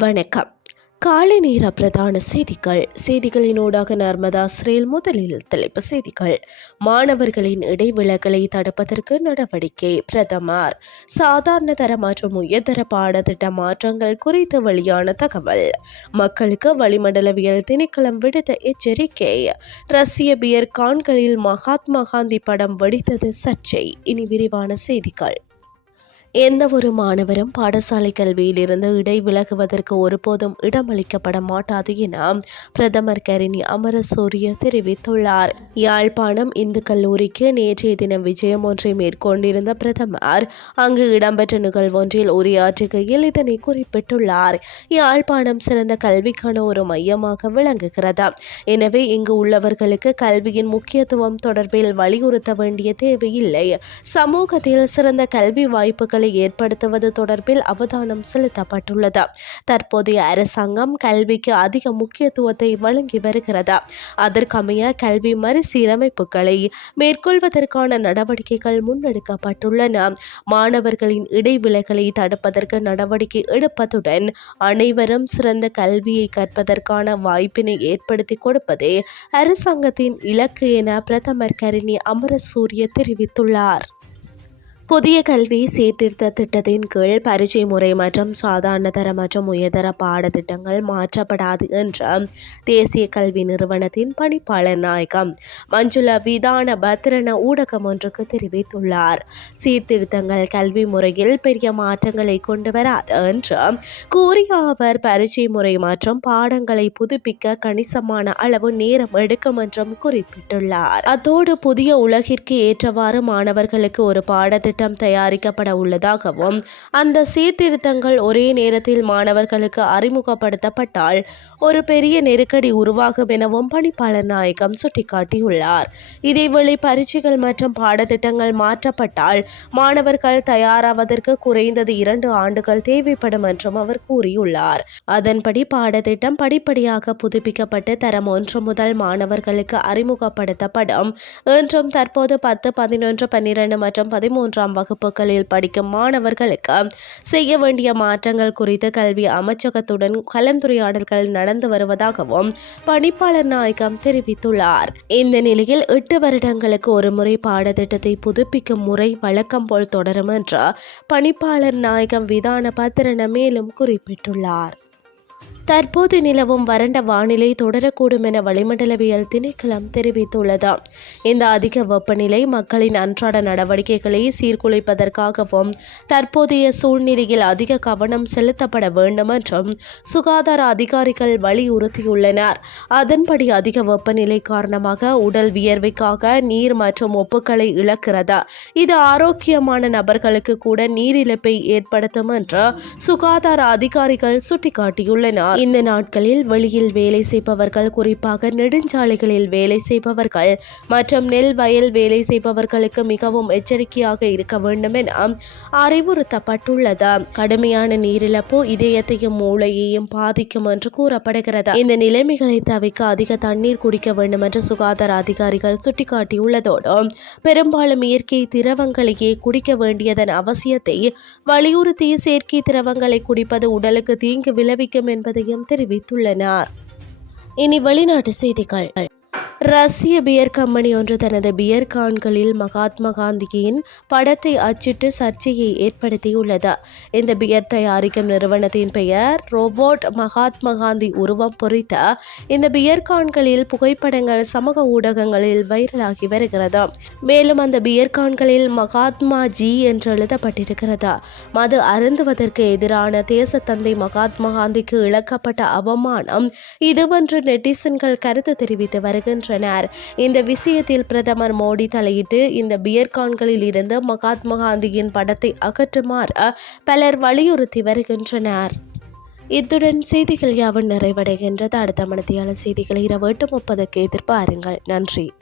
வணக்கம். காலை நேர பிரதான செய்திகள். செய்திகளினூடாக நர்மதா ஸ்ரேல் முதலில் தலைப்பு செய்திகள். மாணவர்களின் இடைவிலகலை தடுப்பதற்கு நடவடிக்கை பிரதமர். சாதாரண தர மற்றும் உயர்தர பாடத்திட்ட மாற்றங்கள் குறித்து வெளியான தகவல். மக்களுக்கு வளிமண்டலவியல் திணைக்களம் விடுத்த எச்சரிக்கை. ரஷ்ய பியர் கான்களில் மகாத்மா காந்தி படம் வெடித்தது சர்ச்சை. இனி விரிவான செய்திகள். எந்த ஒரு மாணவரும் பாடசாலை கல்வியிலிருந்து இடைவிலகுவதற்கு ஒருபோதும் இடமளிக்கப்பட மாட்டாது என பிரதமர் கரிணி அமரசூரிய தெரிவித்துள்ளார். யாழ்ப்பாணம் இந்து கல்லூரிக்கு நேற்றைய தினம் விஜயம் ஒன்றை மேற்கொண்டிருந்த பிரதமர் அங்கு இடம்பெற்ற நிகழ்வொன்றில் உரையாற்றுகையில் இதனை குறிப்பிட்டுள்ளார். யாழ்ப்பாணம் சிறந்த கல்விக்கான ஒரு மையமாக விளங்குகிறது. எனவே இங்கு உள்ளவர்களுக்கு கல்வியின் முக்கியத்துவம் தொடர்பில் வலியுறுத்த வேண்டிய தேவையில்லை. சமூகத்தில் சிறந்த கல்வி வாய்ப்புகளை வாய்ப்புகளை ஏற்படுத்துவது தொடர்பில் அவதானம் செலுத்தப்பட்டுள்ளது. தற்போதைய அரசாங்கம் கல்விக்கு அதிக முக்கியத்துவத்தை வழங்கி வருகிறது. அதற்கமைய கல்வி மறுசீரமைப்புகளை மேற்கொள்வதற்கான நடவடிக்கைகள் முன்னெடுக்கப்பட்டுள்ளன. மாணவர்களின் இடைவிளைகளை தடுப்பதற்கு நடவடிக்கை எடுப்பதுடன் அனைவரும் சிறந்த கல்வியை கற்பதற்கான வாய்ப்பினை ஏற்படுத்தி கொடுப்பதே அரசாங்கத்தின் இலக்கு என பிரதமர் கரிணி அமரசூரிய தெரிவித்துள்ளார். புதிய கல்வி சீர்திருத்த திட்டத்தின் கீழ் பரீட்சை முறை மற்றும் சாதாரண தர மற்றும் உயர்தர பாடத்திட்டங்கள் மாற்றப்படாது என்ற தேசிய கல்வி நிறுவனத்தின் பணிப்பாளர் நாயகம் மஞ்சுள விதான பத்ரன ஊடகம் ஒன்றுக்கு தெரிவித்துள்ளார். சீர்திருத்தங்கள் கல்வி முறையில் பெரிய மாற்றங்களை கொண்டு வராது என்று கூறிய அவர் பரீட்சை முறை மற்றும் பாடங்களை புதுப்பிக்க கணிசமான அளவு நேரம் எடுக்கும் என்றும் குறிப்பிட்டுள்ளார். அத்தோடு புதிய உலகிற்கு ஏற்றவாறு மாணவர்களுக்கு ஒரு பாடத்திட்டம் திட்டம் தயாரிக்கப்பட உள்ளதாகவும் அந்த சீர்திருத்தங்கள் ஒரே நேரத்தில் மாணவர்களுக்கு அறிமுகப்படுத்தப்பட்டால் ஒரு பெரிய நெருக்கடி உருவாகும் எனவும் பணிப்பாளர் நாயகம் சுட்டிக்காட்டியுள்ளார். இதேவேளை பரீட்சைகள் மற்றும் பாடத்திட்டங்கள் மாற்றப்பட்டால் மாணவர்கள் தயாராவதற்கு குறைந்தது இரண்டு ஆண்டுகள் தேவைப்படும் என்றும் அவர் கூறியுள்ளார். அதன்படி பாடத்திட்டம் படிப்படியாக புதுப்பிக்கப்பட்டு தரம் ஒன்று முதல் மாணவர்களுக்கு அறிமுகப்படுத்தப்படும் என்றும் தற்போது பத்து பதினொன்று பன்னிரண்டு மற்றும் பதிமூன்றாம் ஆறாம் வகுப்புகளில் படிக்கும் மாணவர்களுக்கு செய்ய வேண்டிய மாற்றங்கள் குறித்து கல்வி அமைச்சகத்துடன் கலந்துரையாடல்கள் நடந்து வருவதாகவும் பணிப்பாளர் நாயகம் தெரிவித்துள்ளார். இந்த நிலையில் எட்டு வருடங்களுக்கு ஒரு முறை பாடத்திட்டத்தை புதுப்பிக்கும் முறை வழக்கம் போல் தொடரும் என்று பணிப்பாளர் நாயகம் விதான பத்திரன மேலும் குறிப்பிட்டுள்ளார். தற்போது நிலவும் வறண்ட வானிலை தொடரக்கூடும் என வளிமண்டலவியல் திணைக்களம் தெரிவித்துள்ளது இந்த அதிக வெப்பநிலை மக்களின் அன்றாட நடவடிக்கைகளை சீர்குலைப்பதற்காகவும் தற்போதைய சூழ்நிலையில் அதிக கவனம் செலுத்தப்பட வேண்டும் என்றும் சுகாதார அதிகாரிகள் வலியுறுத்தியுள்ளனர். அதன்படி அதிக வெப்பநிலை காரணமாக உடல் வியர்வைக்காக நீர் மற்றும் ஒப்புக்களை இழக்கிறது? இது ஆரோக்கியமான நபர்களுக்கு கூட நீரிழப்பை ஏற்படுத்தும் என்று சுகாதார அதிகாரிகள் சுட்டிக்காட்டியுள்ளனர். இந்த நாட்களில் வெளியில் வேலை செய்பவர்கள் குறிப்பாக நெடுஞ்சாலைகளில் வேலை செய்பவர்கள் மற்றும் நெல் வயல் வேலை செய்பவர்களுக்கு மிகவும் எச்சரிக்கையாக இருக்க வேண்டும் என அறிவுறுத்தப்பட்டுள்ளது. கடுமையான நீரிழப்பு இதயத்தையும் மூளையையும் பாதிக்கும் என்று கூறப்படுகிறது. இந்த நிலைமைகளை தவிர்க்க அதிக தண்ணீர் குடிக்க வேண்டும் என்று சுகாதார அதிகாரிகள் சுட்டிக்காட்டியுள்ளதோடு பெரும்பாலும் இயற்கை திரவங்களையே குடிக்க வேண்டியதன் அவசியத்தை வலியுறுத்திய செயற்கை திரவங்களை குடிப்பது உடலுக்கு தீங்கு விளைவிக்கும் என்பதை செய்தியும் தெரிவித்துள்ளனர். இனி வெளிநாட்டு செய்திகள். ரஷ்ய பியர் கம்பெனி ஒன்று தனது பியர் கான்களில் மகாத்மா காந்தியின் படத்தை அச்சிட்டு சர்ச்சையை ஏற்படுத்தியுள்ளது. இந்த பியர் தயாரிக்கும் நிறுவனத்தின் பெயர் ரோபோட் மகாத்மா காந்தி உருவம் பொறித்த இந்த பியர் கான்களில் புகைப்படங்கள் சமூக ஊடகங்களில் வைரலாகி வருகிறது. மேலும் அந்த பியர் கான்களில் மகாத்மா ஜி என்று எழுதப்பட்டிருக்கிறது. மது அருந்துவதற்கு எதிரான தேசத்தந்தை மகாத்மா காந்திக்கு இழக்கப்பட்ட அவமானம் இதுவென்று நெட்டிசன்கள் கருத்து தெரிவித்து வருகின்றனர் வருகின்றனர் இந்த விஷயத்தில் பிரதமர் மோடி தலையிட்டு இந்த பியர்கான்களில் இருந்து மகாத்மா காந்தியின் படத்தை அகற்றுமாறு பலர் வலியுறுத்தி வருகின்றனர். இத்துடன் செய்திகள் யாவும் நிறைவடைகின்றது. அடுத்த மனத்தியால செய்திகளை இரவு எட்டு முப்பதுக்கு எதிர்பாருங்கள். நன்றி.